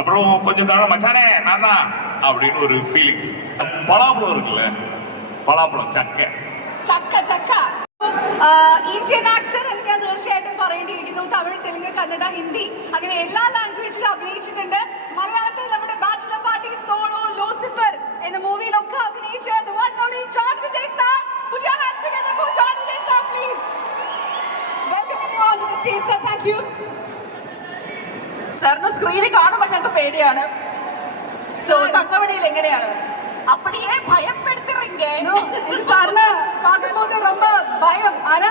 அப்புறம் கொஞ்சம் தடவை மச்சானே நான் தான் அப்படின்னு ஒரு ஃபீலிங்ஸ். பலாப்பழம் இருக்குல்ல, പലാപ്പളം ചക്ക ചക്ക ചക്ക ഇന്ത്യൻ ആക്ടർ എന്ന് ഞാൻ തീർച്ചയായിട്ടും പറയേണ്ടിയിരിക്കുന്നു. തമിഴ്, തെലുങ്ക്, കന്നഡ, ഹിന്ദി അങ്ങനെ എല്ലാ ലാംഗ്വേജിലും അഭിനയിച്ചിട്ടുണ്ട്. മലയാളത്തിൽ നമ്മുടെ ബാച്ചിലർ പാർട്ടി, സോളോ, ലൂസിഫർ എന്ന മൂവിയിലൊക്കെ അഭിനയിച്ച the one and only John Vijay sir. Put your hands together for John Vijay sir, please. Welcoming you all to the stage, sir. Thank you. സാറിന് സ്ക്രീനിൽ കാണുമ്പോൾ ഞങ്ങൾക്ക് പേടിയാണ്. സോ തങ്കമണിയിൽ എങ്ങനെയാണ്? அப்படியே பயப்படுத்துறீங்க. சார்னா பாக்கும்போது ரொம்ப பயம். ஆனா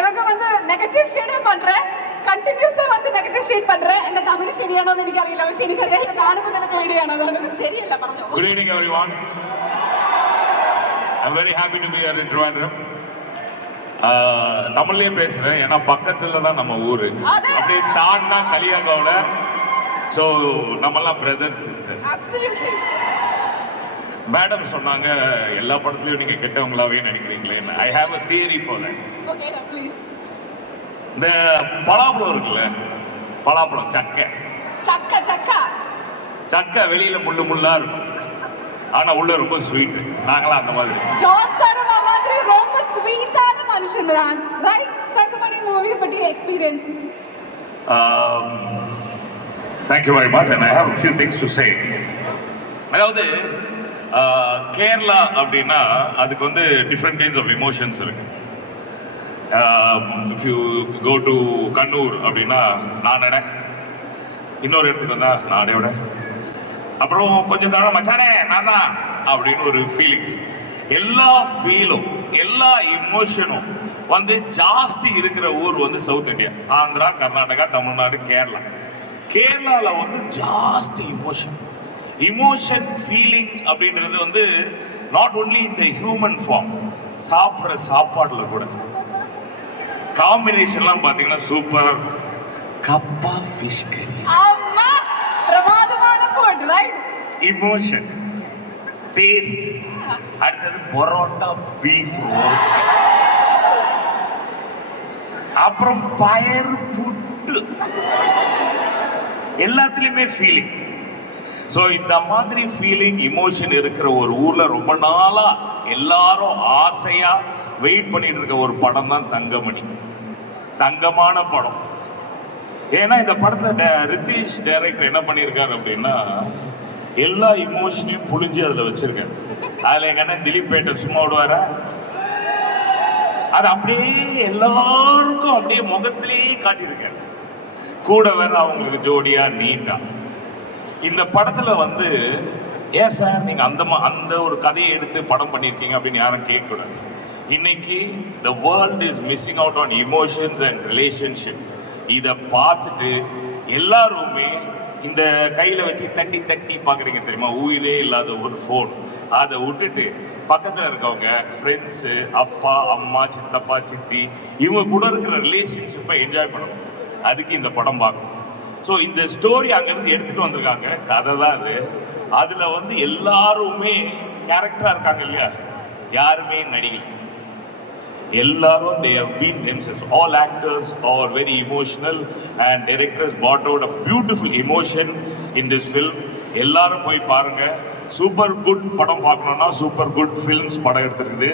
எனக்கு வந்து நெகட்டிவ் ஷேடே பண்றேன், കണ്ടിന്യൂസ് വന്ന് നെഗറ്റീവ് ഷെയ്ഡ് പண்றே. എന്റെ തമിഴ് ശരിയാണോ എന്ന് എനിക്കറിയില്ല, പക്ഷെ എനിക്കറിയാം കാണുമ്പോൾ തന്നെ പേടിയാണ്. അതുകൊണ്ട് ശരിയല്ല പറഞ്ഞു. Good evening everyone. I'm very happy to be here in Trivandrum. தமிழ்லயே பேசுறேன் ஏன்னா பக்கத்துல தான் நம்ம ஊரு. அப்படியே தாண்டா கலியாகவுல. ஸோ நம்மெல்லாம் பிரதர்ஸ் சிஸ்டர்ஸ். Absolutely. மேடம் சொன்னாங்க எல்லா படத்துலயும் நீங்க கெட்டவங்களாவே நடிக்கிறீங்களே. I have a theory for that. Okay please. இந்த பலாப்பழம் இருக்குல்ல, பலாப்பழம் சக்கை சக்க சக்க சக்க வெளியில முள்ளு முள்ளா இருக்கும், ஆனா உள்ள ரொம்ப ஸ்வீட். நாங்களாம் அந்த மாதிரி. ஜான் சார் மாதிரி ரொம்ப ஸ்வீட்டான மனுஷன் தான், ரைட்? தங்கமணி மூவி பத்தி experience. Thank you very much and I have a few things to say. அதாவது கேரளா அப்படின்னா அதுக்கு வந்து டிஃப்ரெண்ட் கைண்ட்ஸ் ஆஃப் எமோஷன்ஸ் இருக்கு. If you go to Kannur அப்படின்னா நான் நட, இன்னொரு இடத்துக்கு வந்தா நான் விட, அப்புறம் கொஞ்சம் தடவை மச்சானே நான் தான் அப்படின்னு ஒரு ஃபீலிங்ஸ். எல்லா ஃபீலும் எல்லா இமோஷனும் வந்து ஜாஸ்தி இருக்கிற ஊர் வந்து சவுத் இந்தியா, ஆந்திரா, கர்நாடகா, தமிழ்நாடு, கேரளா. கேரளாவில் வந்து ஜாஸ்தி இமோஷன் ஃபீலிங் அப்படின்றது வந்து நாட் ஓன்லி இந்த ஹியூமன் ஃபார்ம், சாப்பிட்ற சாப்பாட்டில் கூட காம்பினேஷன்லாம் பார்த்தீங்கன்னா சூப்பர். கப்பா ஃபிஷ் கறி, அம்மா பிரமாதமான ஃபுட், ரைட்? Emotion, taste. அடுத்தது பரோட்டா பீஃப் ரோஸ்ட், அப்புறம் பயறு புட்டு, எல்லாத்துலேயுமே ஃபீலிங். ஸோ இந்த மாதிரி ஃபீலிங் இமோஷன் இருக்கிற ஒரு ஊரில் ரொம்ப நாளாக எல்லாரும் ஆசையாக வெயிட் பண்ணிட்டு இருக்க ஒரு படம் தான் தங்கமணி. தங்கமான படம். ஏன்னா இந்த படத்தில் ரித்தீஷ் டைரக்டர் என்ன பண்ணியிருக்காரு அப்படின்னா எல்லா இமோஷனையும் புழிஞ்சு அதில் வச்சிருக்காரு. அதில் எங்கள் அண்ணன் திலீப் பேட்டர் சும்மா விடுவார, அது அப்படியே எல்லாருக்கும் அப்படியே முகத்திலேயே காட்டியிருக்காரு. கூட வேற அவங்களுக்கு ஜோடியா நீட்டா. இந்த படத்துல வந்து ஏன் சார் நீங்க அந்த ஒரு கதையை எடுத்து படம் பண்ணியிருக்கீங்க அப்படின்னு யாரும் கேட்கக்கூடாது. இன்னைக்கு the world is missing out on emotions and relationship. இதை பார்த்துட்டு எல்லாருமே இந்த கையில வச்சு தட்டி தட்டி பார்க்குறீங்க தெரியுமா, உயிரே இல்லாத ஒரு ஃபோன், அதை விட்டுட்டு பக்கத்தில் இருக்கவங்க ஃப்ரெண்ட்ஸு, அப்பா அம்மா, சித்தப்பா சித்தி, இவங்க கூட இருக்கிற ரிலேஷன்ஷிப்பை என்ஜாய் பண்ணணும். அதுக்கு இந்த படம் பார்க்கணும். ஸோ இந்த ஸ்டோரி அங்கேருந்து எடுத்துகிட்டு வந்திருக்காங்க, கதை தான் அது. அதில் வந்து எல்லாருமே கேரக்டராக இருக்காங்க இல்லையா, யாருமே நடிகை, எல்லாரும் they have been themselves. All actors are very emotional and directors brought out a beautiful emotion in this film. எல்லாரும் போய் பாருங்க. சூப்பர் குட் படம் பார்க்கணும்னா சூப்பர் குட் ஃபில்ம்ஸ் படம் எடுத்துருக்குது.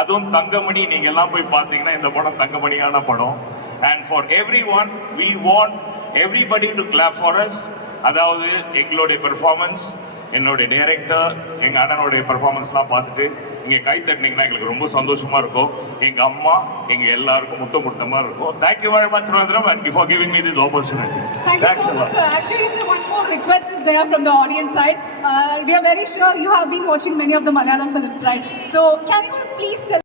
அதுவும் தங்கமணி, நீங்க எல்லாம் போய் பார்த்தீங்கன்னா இந்த படம் தங்கமணியான படம். And for everyone we want everybody to clap for us. அதாவது எங்களுடைய பெர்ஃபார்மன்ஸ், என்னுடைய டைரக்டர், எங்கள் அண்ணனுடைய பெர்ஃபார்மன்ஸ்லாம் பார்த்துட்டு நீங்கள் கை தட்டினீங்கன்னா எங்களுக்கு ரொம்ப சந்தோஷமாக இருக்கும். எங்கள் அம்மா எங்கள் எல்லாருக்கும் முத்தம் கொடுத்த மாதிரி இருக்கும். Thank you very much Trivandrum and for giving me this opportunity. Thanks so much, sir. Actually, sir, one more request is there from the audience side. We are very sure you have been watching many of the Malayalam films, right? So can you please tell